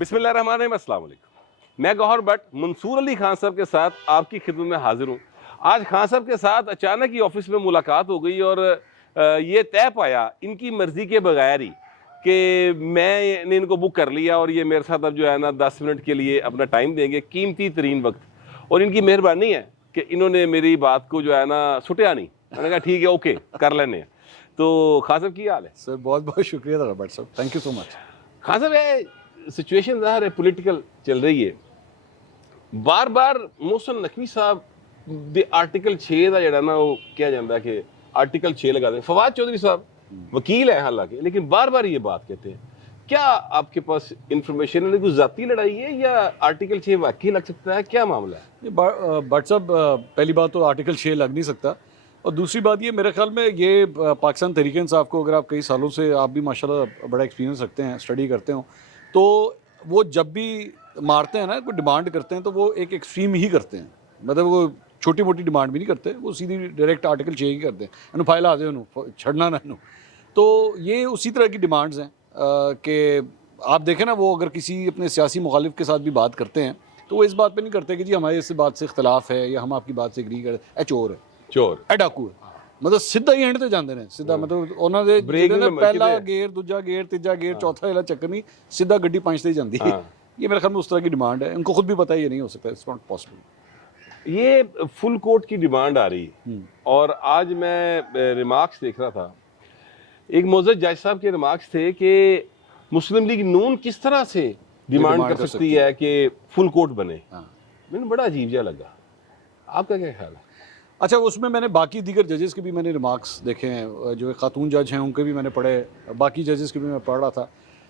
बिस्मिल्लाहिर्रहमानिर्रहीम, अस्सलाम वालेकुम। मैं गौहर भट्ट मंसूर अली खान साहब के साथ आपकी खिदमत में हाजिर हूँ। आज खान साहब के साथ अचानक ही ऑफिस में मुलाकात हो गई और ये तय पाया इनकी मर्ज़ी के बगैर ही कि मैंने इनको बुक कर लिया और ये मेरे साथ अब जो है ना 10 मिनट के लिए अपना टाइम देंगे, कीमती तरीन वक्त। और इनकी मेहरबानी है कि इन्होंने मेरी बात को जो है ना सुटिया नहीं। मैंने कहा ठीक है, ओके कर लेने हैं। तो खान साहब की हाल है? सर बहुत बहुत शुक्रिया भट्ट साहब, thank you so much. Khan साहब ये सिचुएशन ज़ाहिर है पॉलिटिकल चल रही है। बार बार मोहसिन नकवी साहब दे आर्टिकल 6 का जड़ा ना वो कहा जाता है कि आर्टिकल 6 लगा दें। फवाद चौधरी साहब वकील है हालांकि, लेकिन बार बार ये बात कहते हैं। क्या आपके पास इंफॉर्मेशन है कोई जाती लड़ाई है या आर्टिकल 6 वाकई लग सकता है? क्या मामला है? भट्ट साहब, पहली बात तो आर्टिकल 6 लग नहीं सकता, और दूसरी बात ये मेरे ख्याल में ये पाकिस्तान तहरीक इंसाफ को अगर आप कई सालों से आप भी माशाल्लाह बड़ा एक्सपीरियंस रखते हैं, स्टडी करते हो, तो वो जब भी मारते हैं ना, कोई डिमांड करते हैं तो वो एक एक्सट्रीम ही करते हैं। मतलब वो छोटी मोटी डिमांड भी नहीं करते, वो सीधी डायरेक्ट आर्टिकल 6 ही करते हैं, इन्हों फाइल आ जाए छड़ना ना इन्हों। तो ये उसी तरह की डिमांड्स हैं कि आप देखें ना, वो अगर किसी अपने सियासी मुखालिफ के साथ भी बात करते हैं तो वो इस बात पे नहीं करते कि जी हमारे इस बात से इख्तलाफ है या हम आपकी बात से एग्री कर चोर है, चोर ए डाकू है। मतलब सीधा ही एंड ते जाते हैं, सीधा मतलब ਉਹਨਾਂ ਦੇ पहला गेयर, दूजा गेयर, तीजा गेयर, चौथा वाला चक्कर नहीं, सीधा गड्डी पंचते ही जाती है। ये मेरे ख्याल में उस तरह की डिमांड है, इनको खुद भी पता है ये नहीं हो सकता, इट्स नॉट पॉसिबल। ये फुल कोर्ट की डिमांड आ रही है। और आज मैं रिमार्क्स देख रहा था, एक मोअज़्ज़ज़ जज साहब के रिमार्क्स थे कि मुस्लिम लीग नून किस तरह से डिमांड कर सकती है कि फुल कोर्ट बने। मैंने बड़ा अजीब सा लगा। आपका क्या ख्याल है? अच्छा, उसमें मैंने बाकी दीगर जजेस के भी मैंने रिमार्क्स देखे हैं, जो खातून जज हैं उनके भी मैंने पढ़े, बाकी जजेस के भी मैं पढ़ रहा था।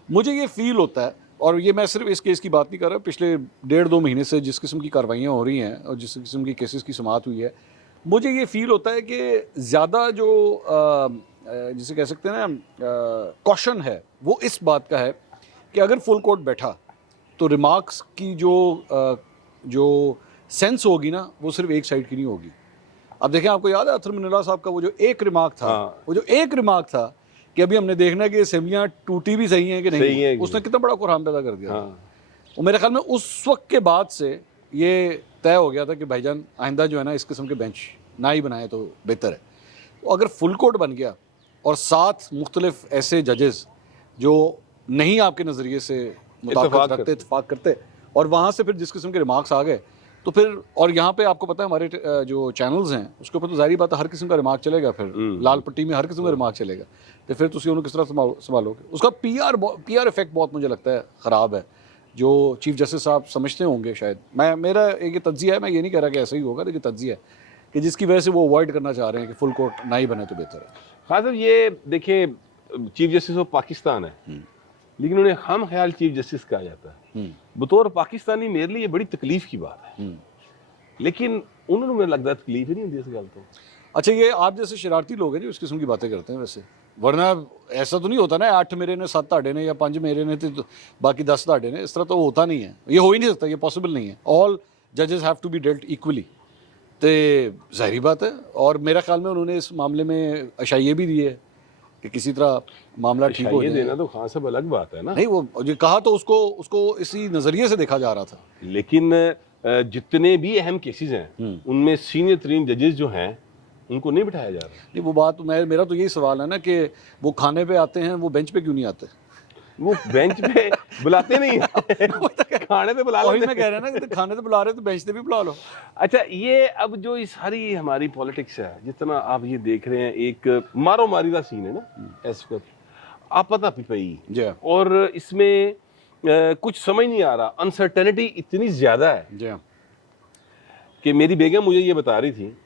मुझे ये फ़ील होता है, और ये मैं सिर्फ इस केस की बात नहीं कर रहा, पिछले 1.5-2 महीने से जिस किस्म की कार्रवाइयाँ हो रही हैं और जिस किस्म की केसेस की समाअत हुई है, मुझे ये फ़ील होता है कि ज़्यादा जो जिसे कह सकते हैं ना कॉशन है, वो इस बात का है कि अगर फुल कोर्ट बैठा तो रिमार्क्स की जो सेंस होगी ना, वो सिर्फ एक साइड की नहीं होगी। अब देखें, आपको याद है अथर मिनल्ला साहब का वो जो एक रिमार्क था, वो जो एक रिमार्क था कि अभी हमने देखना है कि असेंबलियाँ टूटी भी सही हैं कि नहीं है, उसने कितना बड़ा कुरान पैदा कर दिया। और मेरे ख्याल में उस वक्त के बाद से ये तय हो गया था कि भाईजान आइंदा जो है ना, इस किस्म के बेंच ना ही बनाए तो बेहतर है। तो अगर फुल कोर्ट बन गया और 7 मुख्तलिफ ऐसे जजेस जो नहीं आपके नज़रिए से मुताबिक रखते, इत्तेफाक करते, और वहाँ से फिर जिस किस्म के रिमार्क्स आ गए, तो फिर और यहाँ पे आपको पता है हमारे जो चैनल्स हैं उसके ऊपर तो जाहिर बात है हर किस्म का रिमार्क चलेगा, फिर लाल पट्टी में हर किस्म का रिमार्क चलेगा, तो फिर तुम उन्होंने किस तरह संभालोगे? उसका पीआर इफेक्ट बहुत मुझे लगता है ख़राब है, जो चीफ जस्टिस साहब समझते होंगे शायद। मेरा एक तज्जिया है, मैं ये नहीं कह रहा कि ऐसा ही होगा, लेकिन तज्जिया है कि जिसकी वजह से वो अवॉइड करना चाह रहे हैं कि फुल कोर्ट ना ही बने तो बेहतर है। हाँ सर, ये देखिए चीफ जस्टिस ऑफ पाकिस्तान है, लेकिन उन्हें हम ख्याल चीफ जस्टिस कहा जाता है। बतौर पाकिस्तानी मेरे लिए बड़ी तकलीफ की बात है, लेकिन उन्होंने मुझे लगता है तकलीफ ही नहीं होती इस गल तो। अच्छा, ये आप जैसे शरारती लोग हैं जो इस किस्म की बातें करते हैं, वैसे वरना ऐसा तो नहीं होता ना 8 मेरे ने 7 ताड़े ने या 5 मेरे ने तो बाकी 10 ताड़े ने, इस तरह तो होता नहीं है, ये हो ही नहीं सकता, ये पॉसिबल नहीं है। ऑल जजेस have to be dealt equally, तो ज़ाहिर बात है। और मेरा ख्याल में उन्होंने इस मामले में अशाइये भी दिए कि किसी तरह मामला ठीक हो जाए। देना तो खान साहब अलग बात है ना। नहीं, वो जो कहा तो उसको इसी नज़रिए से देखा जा रहा था। लेकिन जितने भी अहम केसेस हैं उनमें सीनियर तरीन जजेस जो हैं उनको नहीं बिठाया जा रहा। नहीं, वो बात मेरा तो यही सवाल है ना कि वो खाने पे आते हैं, वो बेंच पे क्यों नहीं आते? वो बेंच पे बुलाते नहीं है खाने पे बुला लेते। मैं कह रहा है ना कि खाने पे बुला रहे तो बेंच पे भी बुला लो। अच्छा, ये अब जो इस सारी हमारी पॉलिटिक्स है, जितना आप ये देख रहे हैं, एक मारो मारी का सीन है ना इस वक्त, आपता पिपई, और इसमें कुछ समझ नहीं आ रहा, अनसर्टेनिटी इतनी ज़्यादा है कि मेरी बेगम मुझे ये बता रही थी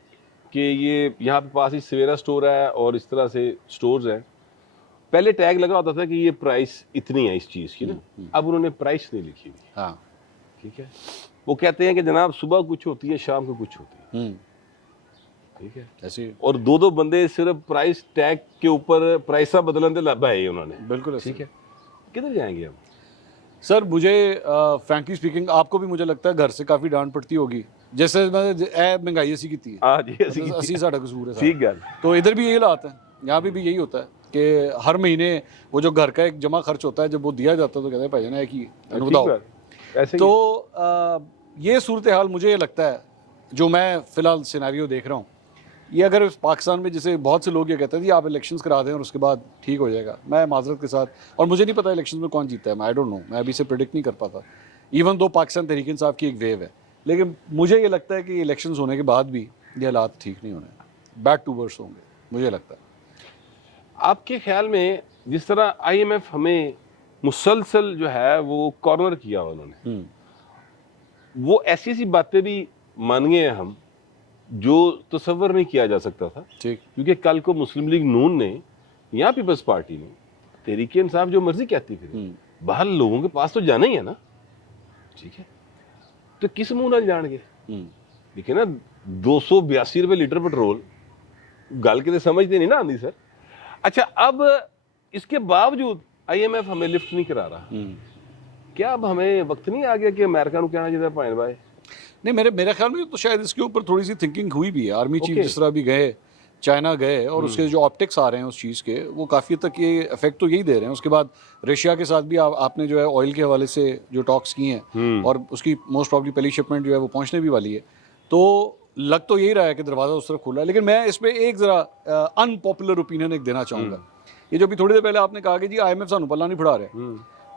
कि ये यहाँ पे पास ही सवेरा स्टोर है और इस तरह से स्टोर्स हैं। पहले टैग लगा होता था कि ये प्राइस इतनी है इस चीज़ की ना, अब उन्होंने प्राइस नहीं लिखी हुई। हाँ, ठीक है, वो कहते हैं कि जनाब सुबह कुछ होती है, शाम को कुछ होती है। ठीक है, ऐसे। और 2-2 बंदे सिर्फ प्राइस टैग के ऊपर प्राइसा बदलने लाभा है उन्होंने। बिल्कुल ठीक है, किधर जाएंगे हम? सर, मुझे फ्रैंकली स्पीकिंग, आपको भी मुझे लगता है घर से काफ़ी डांट पड़ती होगी, जैसे महंगाई ऐसी की थी। हाँ जी, असी साढ़ा कसूर है, ठीक है। तो इधर भी यही हालात है, यहाँ पे भी यही होता है कि हर महीने वो जो घर का एक जमा खर्च होता है, जब वो दिया जाता है तो कहते हैं भाईजान है कि बताओ। ऐसे तो ये सूरत हाल मुझे ये लगता है, जो मैं फ़िलहाल सिनेरियो देख रहा हूँ, ये अगर पाकिस्तान में जैसे बहुत से लोग ये कहते हैं कि आप इलेक्शंस करा दें और उसके बाद ठीक हो जाएगा, मैं माजरत के साथ, और मुझे नहीं पता इलेक्शंस में कौन जीता है, मैं आई डोंट नो, मैं अभी से प्रिडिक्ट नहीं कर पाता, इवन दो पाकिस्तान तहरीक इंसाफ की एक वेव है, लेकिन मुझे ये लगता है कि इलेक्शंस होने के बाद भी ये हालात ठीक नहीं होने, बैक टू वर्स होंगे, मुझे लगता है। आपके ख्याल में जिस तरह IMF हमें मुसलसल जो है वो कॉर्नर किया उन्होंने, वो ऐसी ऐसी बातें भी मान गए हैं हम जो तसव्वुर नहीं किया जा सकता था, ठीक, क्योंकि कल को मुस्लिम लीग नून ने या पीपल्स पार्टी ने तहरीक इंसाफ जो मर्जी कहती फिर बाहर लोगों के पास तो जाना ही है ना, ठीक है, तो किस मुंह नाल जाएंगे? देखिए ना, 282 रुपए लीटर पेट्रोल, गल के समझते नहीं ना आंदी सर। अच्छा, अब इसके बावजूद IMF हमें लिफ्ट नहीं करा रहा, क्या अब हमें वक्त नहीं आ गया कि अमेरिका को कहना चाहिए भाई भाई? नहीं, मेरे ख्याल में तो शायद इसके ऊपर थोड़ी सी थिंकिंग हुई भी है। आर्मी चीफ जिस तरह भी गए, चाइना गए, और उसके जो ऑप्टिक्स आ रहे हैं उस चीज़ के, वो काफ़ी तक ये इफेक्ट तो यही दे रहे हैं। उसके बाद रशिया के साथ भी आपने जो है ऑयल के हवाले से जो टॉक्स की हैं, और उसकी मोस्ट प्रॉब्ली पहली शिपमेंट जो है वो पहुंचने भी वाली है, तो लग तो यही रहा है कि दरवाज़ा उस तरफ खुला है। लेकिन मैं इस पर एक ज़रा अनपॉपुलर ओपिनियन एक देना चाहूँगा। ये जो भी थोड़ी देर पहले आपने कहा कि जी IMF सानू पल्ला नहीं फड़ा रहे,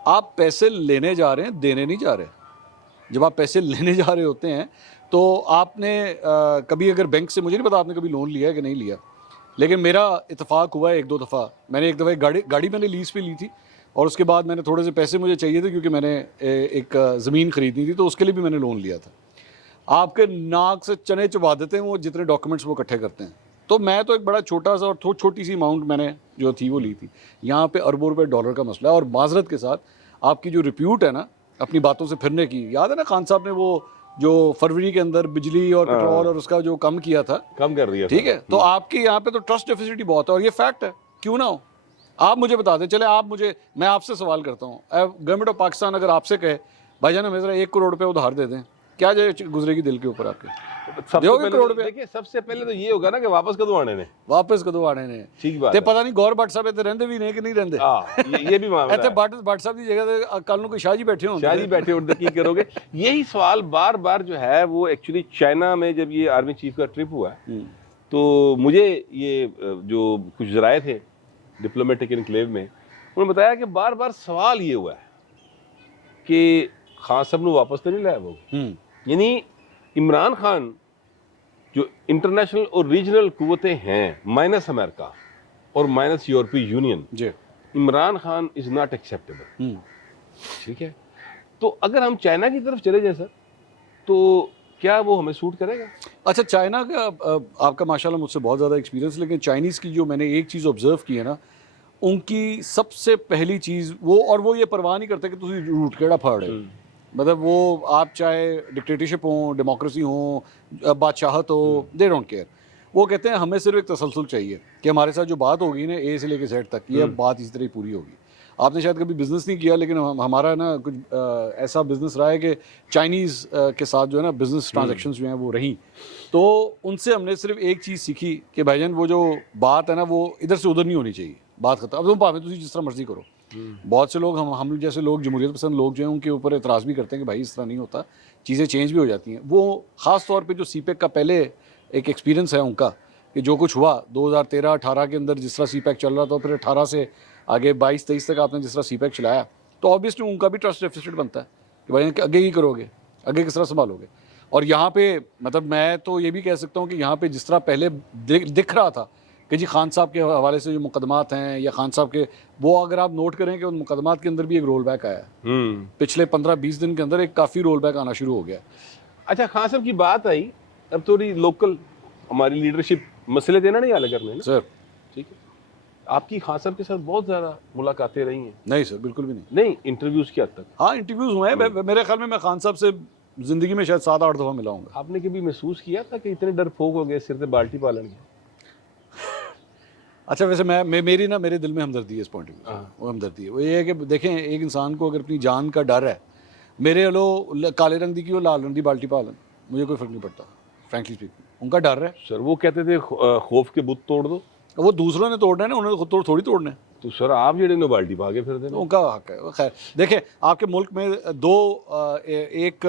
आप पैसे लेने जा रहे हैं, देने नहीं जा रहे। जब आप पैसे लेने जा रहे होते हैं तो आपने कभी अगर बैंक से, मुझे नहीं पता आपने कभी लोन लिया है कि नहीं लिया, लेकिन मेरा इत्तेफाक हुआ है एक दो दफ़ा। मैंने एक दफ़ा एक गाड़ी मैंने लीज़ पे ली थी, और उसके बाद मैंने थोड़े से पैसे मुझे चाहिए थे क्योंकि मैंने एक ज़मीन ख़रीदनी थी, तो उसके लिए भी मैंने लोन लिया था। आपके नाक से चने चबा देते हैं वो जितने डॉक्यूमेंट्स वो इकट्ठे करते हैं। तो मैं तो एक बड़ा छोटा सा और छोटी सी अमाउंट मैंने जो थी वो ली थी। यहाँ पे अरबों रुपए डॉलर का मसला है, और माजरत के साथ आपकी जो रिप्यूट है ना अपनी बातों से फिरने की, याद है ना खान साहब ने वो जो फरवरी के अंदर बिजली और पेट्रोल और उसका जो कम किया था, कम कर दिया, ठीक है। तो आपके यहाँ पे तो ट्रस्ट डेफिसिट बहुत है, और ये फैक्ट है, क्यों ना हो। आप मुझे बता दें, चले आप मुझे, मैं आपसे सवाल करता हूँ, गवर्नमेंट ऑफ पाकिस्तान अगर आपसे कहे भाईजान हमें जरा 1 करोड़ रुपए उधार दे दें, क्या गुजरेगी दिल के ऊपर आपके? सबसे पहले तो ये होगा ना कि वापस कदों आने ने ठीक बात है। पता नहीं गौर भट्ट साहब इतने रहंदे भी नहीं कि नहीं रहंदे, ये भी मामला है। भट्ट साहब की जगह कल को शाह जी बैठे होंगे, की करोगे? यही सवाल बार बार जो है वो एक्चुअली चाइना में जब ये आर्मी चीफ का ट्रिप हुआ, तो मुझे ये जो कुछ जराए थे डिप्लोमेटिक इनक्लेव में, उन्होंने बताया कि बार बार सवाल ये हुआ है कि खान साहब ने वापस तो नहीं लाया वो, यानी इमरान खान जो इंटरनेशनल और रीजनल कुव्वतें हैं माइनस अमेरिका और माइनस यूरोपीय union, Imran Khan is not acceptable, ठीक है। तो अगर हम चाइना की तरफ चले जाए सर, तो क्या वो हमें सूट करेगा? अच्छा, चाइना का आपका माशाल्लाह मुझसे बहुत ज़्यादा एक्सपीरियंस, लेकिन चाइनीज़ की जो मैंने एक चीज़ ऑब्जर्व की है ना, उनकी सबसे पहली चीज़ वो ये परवाह नहीं करते कि तुम रूट केड़ा फाड़ है, मतलब वो आप चाहे डिक्टेटरशिप हो, डेमोक्रेसी हो, बादशाहत हो, दे डोंट केयर। वो कहते हैं हमें सिर्फ एक तसलसल चाहिए कि हमारे साथ जो बात होगी ना A से लेकर Z तक, ये बात इसी तरह ही पूरी होगी। आपने शायद कभी बिज़नेस नहीं किया, लेकिन हमारा ना कुछ ऐसा बिज़नेस रहा है कि चाइनीज़ के साथ जो है ना बिज़नेस ट्रांजेक्शन्स जो हैं वो रही, तो उनसे हमने सिर्फ एक चीज़ सीखी कि भाईजान वो जो बात है ना वो इधर से उधर नहीं होनी चाहिए, बात खत्म। अब तुम भावें तुम जिस तरह मर्जी करो। बहुत से लोग हम जैसे लोग, जमहूरियत पसंद लोग जो हैं, उनके ऊपर एतराज़ भी करते हैं कि भाई इस तरह नहीं होता, चीज़ें चेंज भी हो जाती हैं। वो ख़ास तौर पे जो CPEC का पहले एक एक्सपीरियंस है उनका, कि जो कुछ हुआ 2013-18 के अंदर, जिस तरह CPEC चल रहा था, फिर 18 से आगे 22-23 तक आपने जिस तरह CPEC चलाया, तो ऑब्वियसली उनका भी ट्रस्ट डेफिसिट बनता है कि भाई आगे ही करोगे, आगे किस तरह संभालोगे। और यहाँ पे मतलब मैं तो ये भी कह सकता हूँ कि यहाँ पे जिस तरह पहले दिख रहा था कि जी खान साहब के हवाले से जो मुकदमात हैं, या खान साहब के, वो अगर आप नोट करें कि उन मुकदमात के अंदर भी एक रोल बैक आया है। पिछले 15-20 दिन के अंदर एक काफ़ी रोल बैक आना शुरू हो गया। अच्छा, खान साहब की बात आई, अब थोड़ी लोकल हमारी लीडरशिप मसले देना नहीं हल करने सर, ठीक है। आपकी खान साहब के साथ बहुत ज़्यादा मुलाकातें रही हैं? नहीं सर, बिल्कुल भी नहीं, इंटरव्यूज़ की हद तक। हाँ, इंटरव्यूज़ हुए हैं। मेरे ख्याल में मैं खान साहब से ज़िंदगी में शायद 7-8 दफ़ा मिला हूँ। आपने कभी महसूस किया था कि इतने डरपोक हो गए, सिर पे बाल्टी पालन? अच्छा, वैसे मेरे दिल में हमदर्दी है इस पॉइंट ऑफ व्यू, वो हमदर्दी है। वो ये है कि देखें, एक इंसान को अगर अपनी जान का डर है, मेरे लो काले रंग की वो लाल रंग की बाल्टी पालन, मुझे कोई फ़र्क नहीं पड़ता, फ्रैंकली स्पीकिंग। उनका डर है सर, वो कहते थे खौफ के बुत तोड़ दो, वो दूसरों ने तोड़ना है ना, उन्होंने खुद थोड़ी तोड़ना है। तो सर आप जेडे नो बाल्टी भागे फिर देना उनका हक है। खैर देखें, आपके मुल्क में दो एक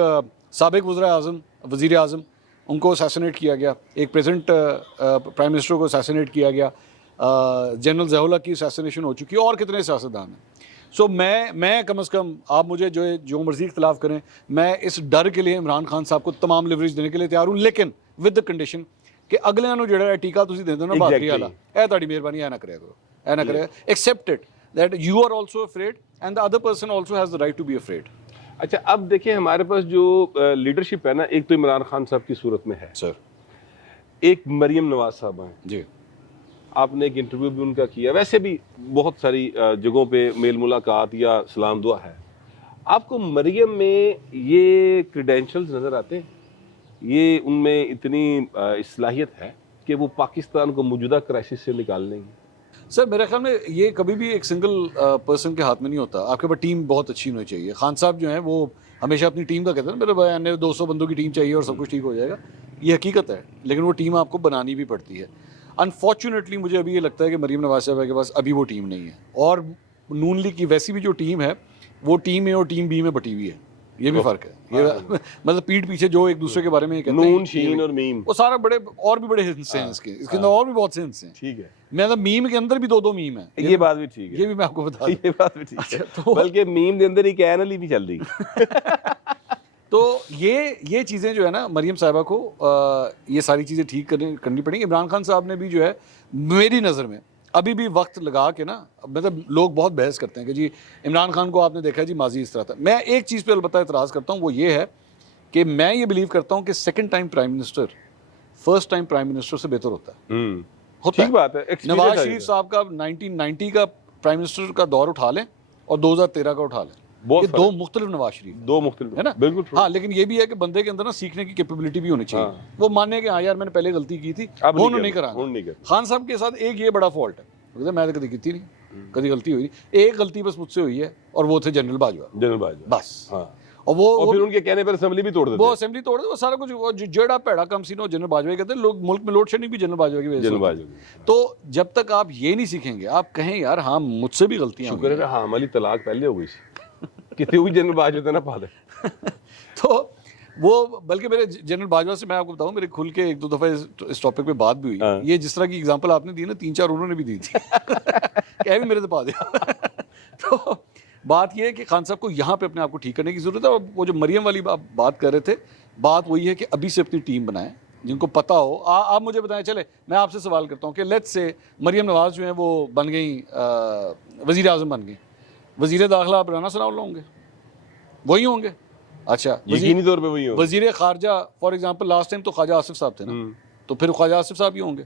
साबिक वज़ीर आज़म, वज़ीर आज़म, उनको असैसिनेट किया गया, एक प्रेजेंट प्राइम मिनिस्टर को असैसिनेट किया गया, जनरल ज़िया-उल हक की असैसिनेशन हो चुकी है, और कितने सियासतदान हैं। सो मैं कम से कम, आप मुझे जो मर्जी इख्तलाफ करें, मैं इस डर के लिए इमरान खान साहब को तमाम लिवरेज देने के लिए तैयार हूँ, लेकिन विद द कंडीशन कि अगले नूं जिहड़ा टीका तुसीं दे दो ना बहादरी वाला, ਇਹ ਤੁਹਾਡੀ ਮਿਹਰਬਾਨੀ ऐ ना करेगा करो, ऐ ना करेगा, accept it that you are also afraid and the other person also has the right to be afraid. अच्छा, अब देखिए हमारे पास जो लीडरशिप है ना, एक तो इमरान खान साहब की सूरत में है सर, एक मरियम नवाज साहब हैं जी, आपने एक इंटरव्यू भी उनका किया, वैसे भी बहुत सारी जगहों पे मेल मुलाकात या सलाम दुआ है, आपको मरियम में ये क्रेडेंशियल्स नज़र आते हैं, ये उनमें इतनी इस्लाहियत है कि वो पाकिस्तान को मौजूदा क्राइसिस से निकाल लेंगे? सर मेरे ख्याल में ये कभी भी एक सिंगल पर्सन के हाथ में नहीं होता, आपके पास टीम बहुत अच्छी होनी चाहिए। खान साहब जो हैं वो हमेशा अपनी टीम का कहते हैं, मेरे बयान में 200 बंदों की टीम चाहिए और सब कुछ ठीक हो जाएगा, ये हकीकत है, लेकिन वो टीम आपको बनानी भी पड़ती है। अनफॉर्चुनेटली मुझे अभी ये लगता है कि मरीम नवाज साहब के पास अभी वो टीम नहीं है, और नून लीग की वैसी भी जो टीम है वो टीम ए और टीम बी में बटी हुई है, ये भी फ़र्क है। ये मतलब पीठ पीछे जो एक दूसरे के बारे में कहते हैं, नून, शीन और मीम, वो सारा बड़े और भी बड़े हिस्से हैं इसके अंदर और भी बहुत से हिस्से हैं। ठीक है, मतलब मीम के अंदर भी दो मीम है, ये बात भी ठीक है, ये भी मैं आपको बता दूं। ये बात भी ठीक है, तो बल्कि मीम के अंदर ही कैनल ही भी चल रही तो ये चीज़ें जो है ना, मरीम साहिबा को ये सारी चीज़ें ठीक करनी पड़ेंगी। इमरान खान साहब ने भी जो है मेरी नज़र में अभी भी वक्त लगा के ना, मतलब लोग बहुत बहस करते हैं कि जी इमरान खान को आपने देखा जी माजी इस तरह था। मैं एक चीज़ पे अलबत्ता इतराज़ करता हूँ, वो ये है कि मैं ये बिलीव करता हूँ कि second time prime minister first time prime minister से बेहतर होता है। होता ठीक बात है। नवाज शरीफ साहब का 1990 का प्राइम मिनिस्टर का दौर उठा लें और 2013 का उठा लें, ये दो मुख्तलिफ नवाज शरीफ, दो मुख्तलिफ है ना, बिल्कुल। हाँ, लेकिन ये भी है कि बंदे के अंदर ना सीखने की कैपेबिलिटी भी होनी चाहिए। हाँ। वो माने कि हाँ यार मैंने पहले गलती की थी, अब वो नहीं करा। नहीं खान साहब के साथ एक ये बड़ा फॉल्ट है, मैं तो कभी की नहीं, कभी गलती हुई नहीं, एक गलती बस मुझसे हुई है और वो थे जनरल बाजवा, बस। हाँ। और वो फिर उनके कहने पर असेंबली भी तोड़ देते, वो असेंबली तोड़ दे, वो सारा कुछ, वो जेड़ा पैड़ा कम सीनो जनरल बाजवा कहते हैं लोग। मुल्क में लोड शेडिंग भी जनरल बाजवा की वजह से होती है। तो जब तक आप ये नहीं सीखेंगे, आप कहें यार हाँ मुझसे भी गलतियां हुई, शुक्र है हाँ हमारी तलाक पहले हो गई कितनी हुई जनरल बाजवा ना पाले तो वो, बल्कि मेरे जनरल बाजवा से मैं आपको बताऊं, मेरे खुल के एक दो दफ़ा इस टॉपिक पे बात भी हुई। हाँ। ये जिस तरह की एग्जांपल आपने दी ना, 3-4 उन्होंने भी दी थी क्या भी मेरे तो पा दिया तो बात ये है कि खान साहब को यहाँ पे अपने आप को ठीक करने की ज़रूरत है। और वो जो मरियम वाली बात कर रहे थे, बात वही है कि अभी से अपनी टीम बनाएं जिनको पता हो। आप मुझे बताएं, चले मैं आपसे सवाल करता हूँ कि लेट्स से मरियम नवाज जो है वो बन गई वज़ीर आज़म बन गई, वज़ीर दाखिला आप राना सनाउल्लाह होंगे, वही होंगे। अच्छा, यकीनी तौर पे वही होंगे। वज़ीर ख़ारजा फॉर एग्जांपल लास्ट टाइम तो ख्वाजा आसिफ साहब थे ना, तो फिर ख्वाजा आसिफ साहब ही होंगे।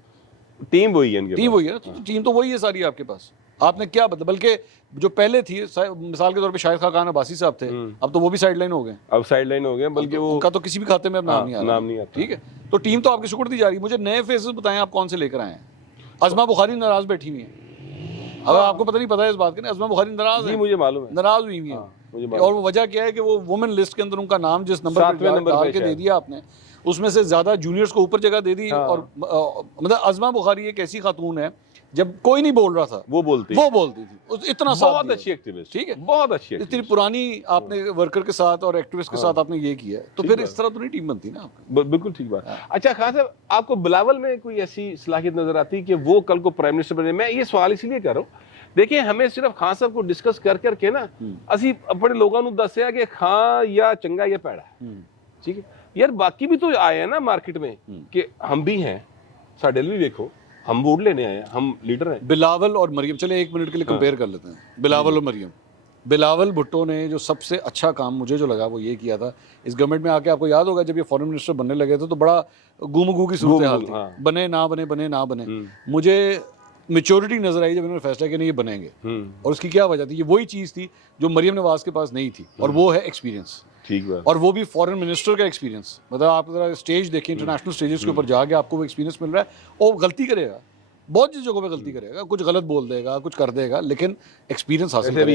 टीम वही है इनके, टीम वही है ना, तो टीम तो वही है सारी आपके पास। आपने क्या बता, बल्कि जो पहले थी मिसाल के तौर पे शाहिद खान अब्बासी साहब थे, अब तो वो भी साइड लाइन हो गए, अब साइड लाइन हो गए, बल्कि वो उनका तो किसी भी खाते में अब नाम नहीं आ रहा। नाम नहीं आता। ठीक है, तो टीम तो आपकी सुकुड़ दी जा रही है। मुझे नए फेसेस बताएं आप कौन से लेकर आए हैं। अज़मा बुखारी नाराज बैठी हुई है, अगर आपको पता नहीं पता है इस बात का, अज़मा बुखारी नाराज है, मुझे मालूम है, नाराज हुई है। और वो वजह क्या है कि वो वुमेन लिस्ट के अंदर उनका नाम जिस नंबर पर डाल के दे दिया आपने, उसमें से ज़्यादा जूनियर्स को ऊपर जगह दे दी। और मतलब अज़मा बुखारी एक ऐसी खातून है, जब कोई नहीं बोल रहा था वो बोलती थी, इतना बहुत अच्छी एक्टिविस्ट, ठीक है, बहुत अच्छी, इतनी पुरानी आपने वर्कर के साथ और एक्टिविस्ट के साथ आपने ये किया है, तो फिर इस तरह तो नहीं टीम बनती ना आपकी। बिल्कुल ठीक बात। अच्छा खान साहब, आपको बिलावल में कोई ऐसी सलाहियत नजर आती है कि वो कल को प्राइम मिनिस्टर बने? मैं ये सवाल इसलिए कर रहा हूँ, देखिए हमें सिर्फ खान साहब को डिस्कस कर करके ना असी अपने लोगों को दसिया कि खां या चंगा या पैड़ा, ठीक है यार, बाकी भी तो आए हैं ना मार्केट में कि हम भी हैं, साडे भी देखो, हम वोट लेने आए हैं, हम लीडर हैं। बिलावल और मरियम, चले एक मिनट के लिए कंपेयर कर लेते हैं बिलावल और मरियम। बिलावल भुट्टो ने जो सबसे अच्छा काम मुझे जो लगा वो ये किया था इस गवर्नमेंट में आके, आपको याद होगा जब ये फॉरेन मिनिस्टर बनने लगे थे तो बड़ा गुमगू की सूरत हाल थी, बने ना बने, बने ना बने। मुझे मेच्योरिटी नजर आई जब इन्होंने फैसला किया नहीं ये बनेंगे, और उसकी क्या वजह थी, ये वही चीज़ थी जो मरियम नवाज के पास नहीं थी, और वो है एक्सपीरियंस। ठीक है, और वो भी फॉरेन मिनिस्टर का एक्सपीरियंस। मतलब आप जरा स्टेज देखें, इंटरनेशनल स्टेजेस के ऊपर जाके आपको वो एक्सपीरियंस मिल रहा है। और गलती करेगा, बहुत सी जगहों पे गलती करेगा, कुछ गलत बोल देगा, कुछ कर देगा, लेकिन एक्सपीरियंस हासिल करेगा।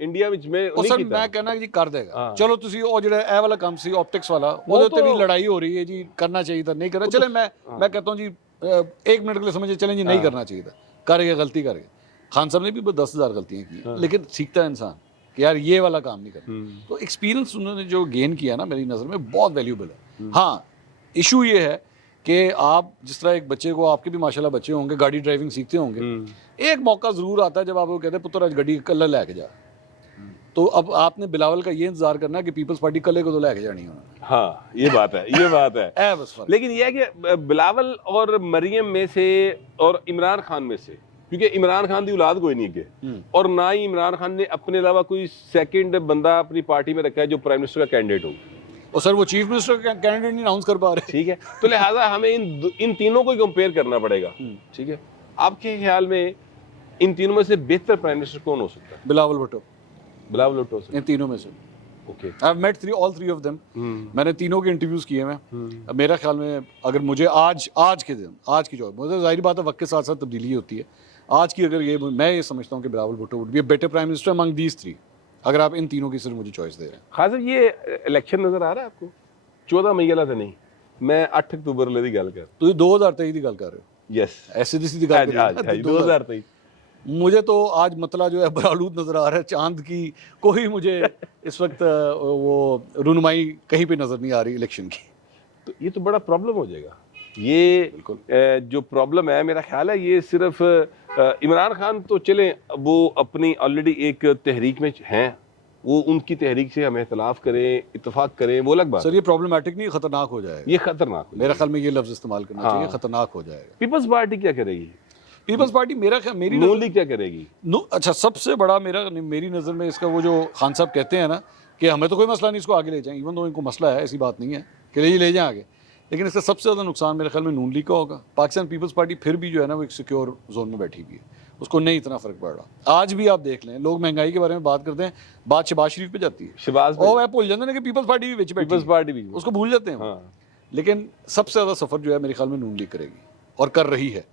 इंडिया विच में नहीं कीता, मैं कहना जी कर देगा। चलो तुसी ओ जेड़ा ए वाला काम सी ऑप्टिक्स वाला, ਉਹਦੇ ਤੇ भी लड़ाई हो रही है जी, करना चाहिए था नहीं करना। चले मैं कहता हूँ जी एक मिनट के लिए समझे चलें जी नहीं करना चाहिए था, कर गया, गलती कर गया। खान साहब ने भी 10,000 गलतियाँ की हैं, लेकिन सीखता है इंसान कि यार ये वाला काम नहीं करना। तो एक्सपीरियंस उन्होंने जो गेन किया ना, मेरी नज़र में बहुत वैल्यूबल है। हाँ, इशू ये है कि आप जिस तरह एक बच्चे को, आपके भी माशाल्लाह बच्चे होंगे, गाड़ी ड्राइविंग सीखते होंगे, एक मौका ज़रूर आता है जब आप वो कहते हैं पुत्र आज गाड़ी कल लेके जा। तो अब आपने बिलावल का ये इंतजार करना है कि पीपल्स पार्टी कल को तो लेके जानी है उन्होंने। हाँ, ये बात है, ये बात है। बस फर्क। लेकिन ये है कि बिलावल और मरियम में से और इमरान खान में से, क्योंकि इमरान खान की औलाद कोई नहीं के, और ना ही इमरान खान ने अपने अलावा कोई सेकंड बंदा अपनी पार्टी में रखा है जो प्राइम मिनिस्टर का कैंडिडेट हो। और सर वो चीफ मिनिस्टर का कैंडिडेट नहीं अनाउंस कर पा रहे। ठीक है, तो लिहाजा हमें इन तीनों को ही कंपेयर करना पड़ेगा। ठीक है, आपके ख्याल में इन तीनों में से बेहतर प्राइम मिनिस्टर कौन हो सकता है? बिलावल भुट्टो। बिलावल भुट्टो इन तीनों में से। Okay, I have met all three of them. मैंने तीनों के इंटरव्यूज किए हैं। अब मेरा ख्याल में अगर मुझे आज के दिन, आज की जो मुझे जाहिर बात है वक्त के साथ साथ तब्दीली होती है, आज की अगर ये मैं ये समझता हूँ कि Bilawal Bhutto would be a better prime minister among these three, अगर आप इन तीनों की सिर्फ मुझे चॉइस दे रहे हैं। खास ये इलेक्शन नजर आ रहा है आपको? 14 मई वाला तो नहीं, मैं 8 अक्टूबर वाले की गल कर। तो 2023 की गल कर रहे हो? यस, ऐसी सीधी गल कर आज 2023। मुझे तो आज मतला जो है बरालूद नजर आ रहा है, चांद की कोई मुझे इस वक्त वो रुनुमाई कहीं पे नजर नहीं आ रही इलेक्शन की। तो ये तो बड़ा प्रॉब्लम हो जाएगा। ये जो प्रॉब्लम है मेरा ख्याल है ये सिर्फ इमरान खान तो चले वो अपनी ऑलरेडी एक तहरीक में हैं, वो उनकी तहरीक से हम इख्तलाफ करें, इत्तेफाक करें, वो अलग बात। सर ये प्रॉब्लमेटिक नहीं, खतरनाक हो जाएगा। ये खतरनाक हो मेरा ख्याल में ये लफ्ज इस्तेमाल करना चाहिए, खतरनाक हो जाएगा। पीपल्स पार्टी क्या करेगी? पीपल्स पार्टी मेरा ख्याल, मेरी नून लीग क्या करेगी? अच्छा, सबसे बड़ा मेरी नज़र में इसका वो जो खान साहब कहते हैं ना कि हमें तो कोई मसला नहीं इसको आगे ले जाएं, इवन तो इनको मसला है, ऐसी बात नहीं है कि ले जाएं आगे, लेकिन इसका सबसे ज़्यादा नुकसान मेरे ख्याल में नून लीग का होगा। पाकिस्तान पीपल्स पार्टी फिर भी जो है ना वो एक सिक्योर जोन में बैठी हुई है, उसको नहीं इतना फर्क पड़ रहा। आज भी आप देख लें, लोग महंगाई के बारे में बात करते हैं, बात शहबाज शरीफ पे जाती है, शहबाज और वह भूल जाते हैं कि पीपल्स पार्टी भी बैठी, पीपल्स पार्टी भी उसको भूल जाते हैं। लेकिन सबसे ज़्यादा सफ़र जो है मेरे ख्याल में नून लीग करेगी और कर रही है,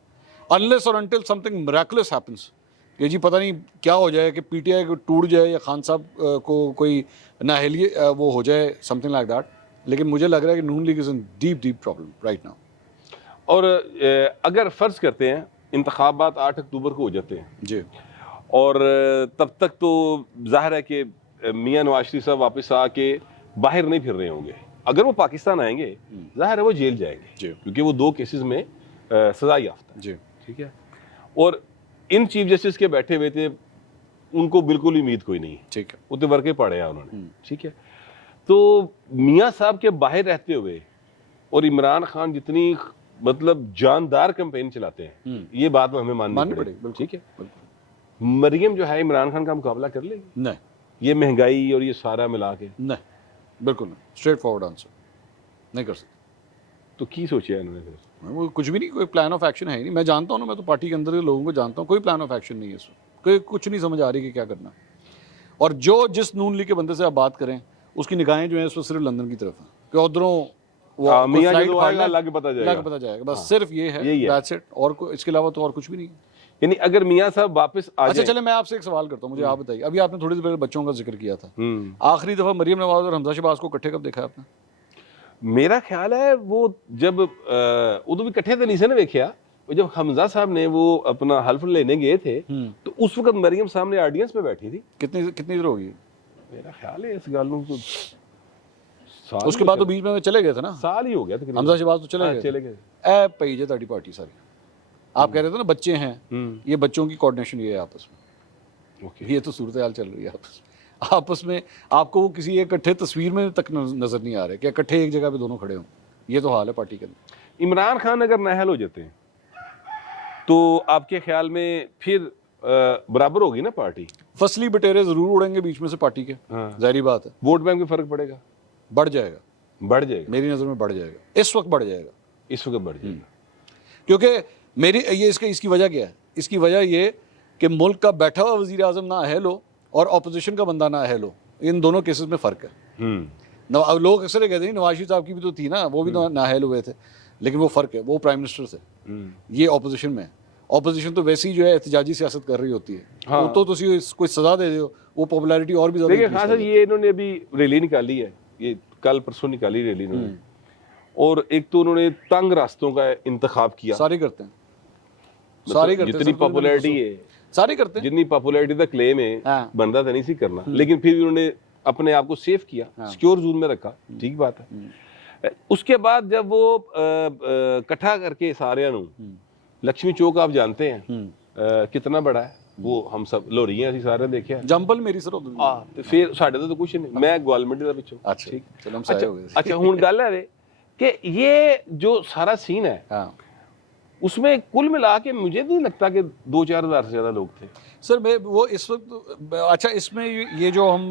अनलेस और अनटिल समथिंग मिरेकुलस हैपेंस कि जी पता नहीं क्या हो जाए कि पीटीआई को टूट जाए या खान साहब को कोई नाहली वो हो जाए, समथिंग लाइक दैट। लेकिन मुझे लग रहा है कि Noon League is in deep problem right now. और अगर फ़र्ज़ करते हैं इंतखाबात 8 अक्टूबर को हो जाते हैं जी, और तब तक तो जाहिर है कि मियां नवाज शरीफ साहब वापस आके बाहर नहीं फिर रहे होंगे। अगर वो पाकिस्तान आएंगे जाहिर है वो जेल जाएंगे, क्योंकि वो 2 केसेस में सजा याफ्ता है। जी, ठीक है, और इन चीफ जस्टिस के बैठे हुए थे, उनको बिल्कुल उम्मीद कोई नहीं। ठीक है, वो तो वर्के पड़े हैं उन्होंने। ठीक है, तो मियां साहब के बाहर रहते हुए और इमरान खान जितनी मतलब जानदार कैंपेन चलाते हैं, ये बात हमें माननी पड़ेगी। ठीक है, मरियम जो है इमरान खान का मुकाबला कर लेगी? नहीं, ये महंगाई और ये सारा मिला के नहीं, बिल्कुल नहीं, स्ट्रेट फॉरवर्ड आंसर, नहीं कर सकते। तो की सोचा है इन्होंने? वो कुछ भी नहीं, कोई प्लान ऑफ एक्शन है ही नहीं। मैं जानता हूँ ना, मैं तो पार्टी के अंदर के लोगों को जानता हूँ, कोई प्लान ऑफ एक्शन नहीं है इसमें, कोई कुछ नहीं समझ आ रही कि क्या करना। और जिस नून लीग के बंदे से आप बात करें, उसकी निगाहें जो हैं इस वक्त सिर्फ लंदन की तरफ हैं कि उधरों लग पता जाएगा, बस सिर्फ ये है, दैट्स इट। और इसके अलावा तो और कुछ भी नहीं। यानी अगर मियां साहब वापस आ अच्छा चले, मैं आपसे एक सवाल करता हूँ, मुझे आप बताइए, अभी आपने थोड़ी देर पहले बच्चों का जिक्र किया था, आखिरी दफा मरियम नवाज और हमजा शहबाज को इकट्ठे कब देखा आपने? मेरा ख्याल है वो जब उदो भी इकट्ठे तो नहीं से ना देखा, जब हमजा साहब ने वो अपना हल्फ लेने गए थे तो उस वक्त मरियम सामने ऑडियंस में बैठी थी। कितनी देर होगी? मेरा ख्याल है इस गल तो उसके बाद तो बीच में चले गए थे ना, साल ही हो गया था। हमजा शहबाज तो चले गए। ए पई जे ताड़ी पार्टी सारी, आप कह रहे थे ना बच्चे हैं, ये बच्चों की कोऑर्डिनेशन ये है आपस में। ये तो सूरत हाल चल रही है आपस में। आपको वो किसी एक इकट्ठे तस्वीर में तक नजर नहीं आ रहे कि इकट्ठे एक जगह पे दोनों खड़े हों। ये तो हाल है पार्टी के अंदर। इमरान खान अगर नाअहल हो जाते हैं तो आपके ख्याल में फिर बराबर होगी ना पार्टी? फसली बटेरे जरूर उड़ेंगे बीच में से पार्टी के, जाहिर बात है। वोट बैंक में फर्क पड़ेगा? बढ़ जाएगा, मेरी नजर में बढ़ जाएगा, इस वक्त बढ़ जाएगा, इस वक्त बढ़ जाएगा। क्योंकि मेरी ये इसकी वजह क्या है? इसकी वजह ये कि मुल्क का बैठा हुआ वजीर आजम ना अहल हो और अपोजिशन का बंदा ना अहल हो, इन दोनों केसेस में फ़र्क है। लोग अक्सर कहते हैं नवाज शरीफ साहब की भी तो थी ना, वो भी तो नाअहल हुए थे, लेकिन वो फ़र्क है, वो प्राइम मिनिस्टर थे, ये अपोजिशन में। अपोजिशन तो वैसे ही जो है एहतजाजी सियासत कर रही होती है। हाँ। तो कोई सजा दे दो, वो पॉपुलैरिटी और भी ज़्यादा। देखिए खास ये इन्होंने अभी रैली निकाली है, ये कल परसों निकाली रैली इन्होंने, और एक तो उन्होंने तंग रास्तों का इंतखाब किया। सारे करते हैं, मतलब सारे करते हैं, जितनी सब कुछ पॉपुलैरिटी है, सारे करते हैं। जितनी पॉपुलैरिटी का क्लेम है, हाँ। बंदा तो नहीं सी करना, लेकिन फिर भी उन्होंने अपने आप को सेफ किया, सिक्योर जोन में रखा, ठीक बात है। उसके बाद जब वो इकट्ठा करके सारे लक्ष्मी चौक आप जानते हैं कितना बड़ा है, वो हम सब लोरियां ਅਸੀਂ ਸਾਰੇ ਦੇਖਿਆ ਜੰਪਲ ਮੇਰੀ ਸਰ ਉਦੋਂ ਆ ਤੇ ਫਿਰ ਸਾਡੇ ਤੋਂ ਤਾਂ ਕੁਝ ਨਹੀਂ, ਮੈਂ ਗਵਰਨਮੈਂਟ ਦਾ ਵਿੱਚੋਂ अच्छा चलो हम सही हो गए। अच्छा ਹੁਣ ਗੱਲ ਹੈ ਵੇ कि ये जो सारा सीन है हाँ उसमें कुल मिला के मुझे नहीं लगता कि 2-4 हज़ार से ज़्यादा लोग थे। सर मैं वो इस वक्त अच्छा इसमें ये जो हम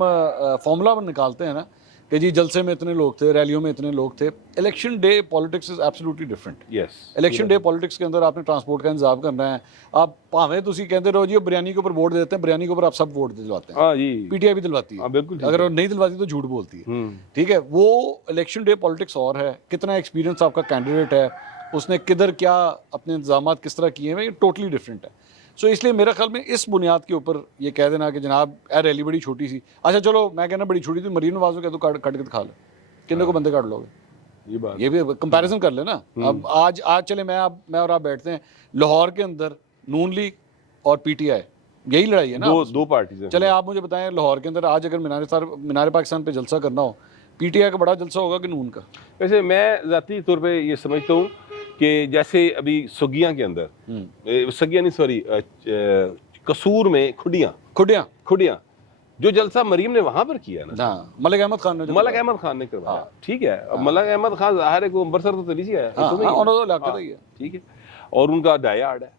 फॉर्मूला निकालते हैं ना कि जी जलसे में इतने लोग थे, रैलियों में इतने लोग थे, election day politics is absolutely different. Yes, election day politics के अंदर आपने ट्रांसपोर्ट का इंतजाम करना है। आप भावें तुसी कहते रहो जी बिरयानी के ऊपर वोट देते हैं, बिरयानी के ऊपर आप सब वोट दिलवाते हैं। हाँ जी, पीटीआई भी दिलवाती है, बिल्कुल। अगर वो नहीं दिलवाती तो झूठ बोलती है, ठीक है। वो इलेक्शन डे पॉलिटिक्स और है, कितना एक्सपीरियंस आपका कैंडिडेट है, उसने किधर क्या अपने इंतजाम किस तरह किए हैं, ये टोटली डिफरेंट है। सो इसलिए मेरे ख्याल में इस बुनियाद के ऊपर ये कह देना कि जनाब यार रैली बड़ी छोटी सी, अच्छा चलो मैं कहना बड़ी छोटी थी, मरीन नवाज को कह दो कट के दिखा लो, कितने को बंदे काट लोगे, ये भी कंपैरिजन कर लेना। अब आज चले मैं और आप बैठते हैं लाहौर के अंदर, नून लीग और पीटीआई, यही लड़ाई है ना, दो पार्टीज हैं। चले आप मुझे बताएं लाहौर के अंदर आज अगर मीनार पाकिस्तान पे जलसा करना हो, पीटीआई का बड़ा जलसा होगा कि नून का? वैसे मैं ज़ाती तौर पे ये समझता हूँ कि जैसे अभी सगियाँ के अंदर सगियाँ नहीं सॉरी कसूर में खुडियाँ जो जलसा मरीम ने वहां पर किया ना, मलिक अहमद खान ने करवाया, ठीक है। अब मलिक अहमद खान ज़ाहिर है को अमृतसर तो नहीं आया, ठीक है, और उनका डायार्ड है।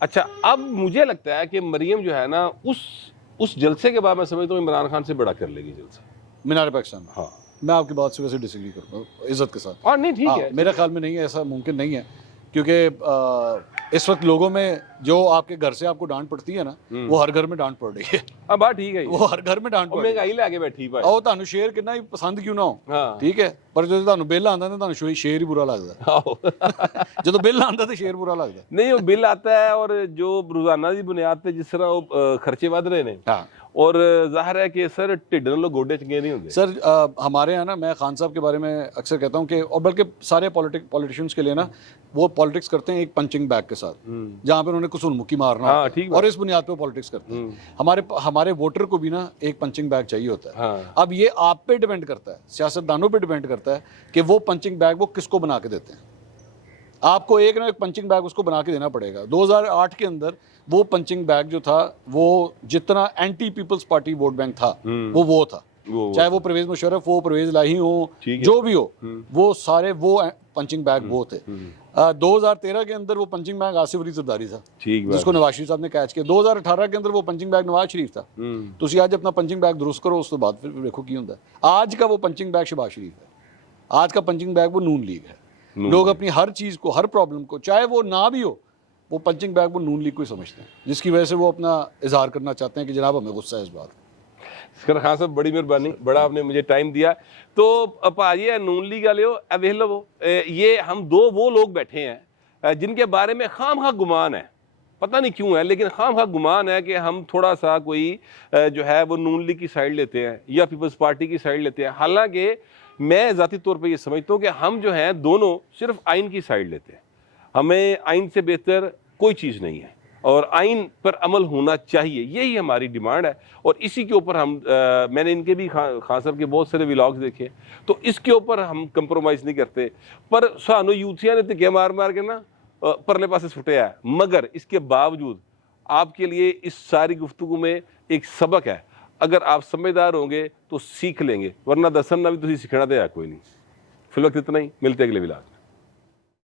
अच्छा, अब मुझे लगता है कि मरीम जो है ना उस जलसे के बाद मैं समझता हूँ इमरान खान से बड़ा कर लेगी जलसा मीनार पाकिस्तान। हाँ, मैं आपकी बात से वैसे डिसएग्री करूँगा इज्जत के साथ। और नहीं, ठीक है, मेरे ख्याल में नहीं है, ऐसा मुमकिन नहीं है, क्योंकि इस वक्त लोगों में जो आपके घर से आपको डांट पड़ती है ना, वो हर घर में डांट पड़ रही है। हाँ बात ठीक है, वो हर घर में डांट पड़ रही है। महंगाई लेके बैठी भाई, ਉਹ ਤੁਹਾਨੂੰ ਸ਼ੇਰ ਕਿੰਨਾ ਹੀ ਪਸੰਦ ਕਿਉਂ ਨਾ ਹੋ, ਠੀਕ ਹੈ, ਪਰ ਜਦੋਂ ਤੁਹਾਨੂੰ ਬਿੱਲ ਆਉਂਦਾ ਤਾਂ ਤੁਹਾਨੂੰ ਸ਼ੇਰ ਹੀ ਬੁਰਾ ਲੱਗਦਾ। ਜਦੋਂ ਬਿੱਲ ਆਉਂਦਾ ਤਾਂ ਸ਼ੇਰ ਬੁਰਾ ਲੱਗਦਾ नहीं, वो बिल आता है और जो रोजाना की बुनियाद पे जिस तरह वो खर्चे बढ़ रहे हैं, हाँ, और जाहिर है कि सर ढिड नालों गोडे चंगे नहीं होंगे। सर हमारे यहाँ ना, मैं खान साहब के बारे में अक्सर कहता हूँ कि, और बल्कि सारे पॉलिटिशियंस के लिए ना, वो पॉलिटिक्स करते हैं एक पंचिंग बैग के साथ, जहाँ पे उन्होंने कुसुल मुक्की मारना, हाँ, ठीक, और इस बुनियाद पे पॉलिटिक्स करते हैं। हमारे वोटर को भी ना एक पंचिंग बैग चाहिए होता है। हाँ। अब ये आप पे डिपेंड करता है, सियासतदानों पे डिपेंड करता है कि वो पंचिंग बैग वो किसको बना के देते हैं। आपको एक ना एक पंचिंग बैग उसको बना के देना पड़ेगा। 2008 के अंदर वो पंचिंग बैग जो था, वो जितना anti People's Party vote bank था, वो था, चाहे वो परवेज मुशर्रफ हो, परवेज इलाही हो, जो भी हो, वो सारे वो पंचिंग बैग वो थे। 2013 के अंदर वो पंचिंग बैग आसिफ अली जरदारी था, जिसको नवाज शरीफ साहब ने कैच किया। 2018 के अंदर वो पंचिंग बैग नवाज शरीफ था। तुसी आज अपना पंचिंग बैग दुरुस्त करो, उसके बाद फिर देखो की होता है। आज का वो पंचिंग बैग शहबाज शरीफ है, आज का पंचिंग बैग वो नून लीग है। लोग अपनी हर चीज़ को, हर प्रॉब्लम को, चाहे वो ना भी हो, वो पंचिंग बैग वो नून लीग को ही समझते हैं, जिसकी वजह से वो अपना इजहार करना चाहते हैं कि जनाब हमें गुस्सा है इस बात। सर खान साहब बड़ी मेहरबानी, बड़ा आपने मुझे टाइम दिया। तो भाजी नून लीग वाले हो, वेख लो, ये हम दो वो लोग बैठे हैं जिनके बारे में खामखा गुमान है, पता नहीं क्यों है, लेकिन खामखा गुमान है कि हम थोड़ा सा कोई जो है वो नून लीग की साइड लेते हैं या पीपल्स पार्टी की साइड लेते हैं। हालांकि मैं ज़ाती तौर पे ये समझता हूँ कि हम जो हैं दोनों सिर्फ आइन की साइड लेते हैं। हमें आइन से बेहतर कोई चीज़ नहीं है और आइन पर अमल होना चाहिए, यही हमारी डिमांड है। और इसी के ऊपर हम मैंने इनके भी खान साहब के बहुत सारे व्लॉग्स देखे, तो इसके ऊपर हम कंप्रोमाइज़ नहीं करते। पर सानू यूथिया ने धिक्के मार मार के ना परले पासे सुटिया है, मगर इसके बावजूद आपके लिए इस सारी गुफ्तगू में एक सबक है। अगर आप समझदार होंगे तो सीख लेंगे, वरना दसन ना भी तुम सीखना तो है कोई नहीं। फिलहाल इतना ही, मिलते अगले व्लॉग।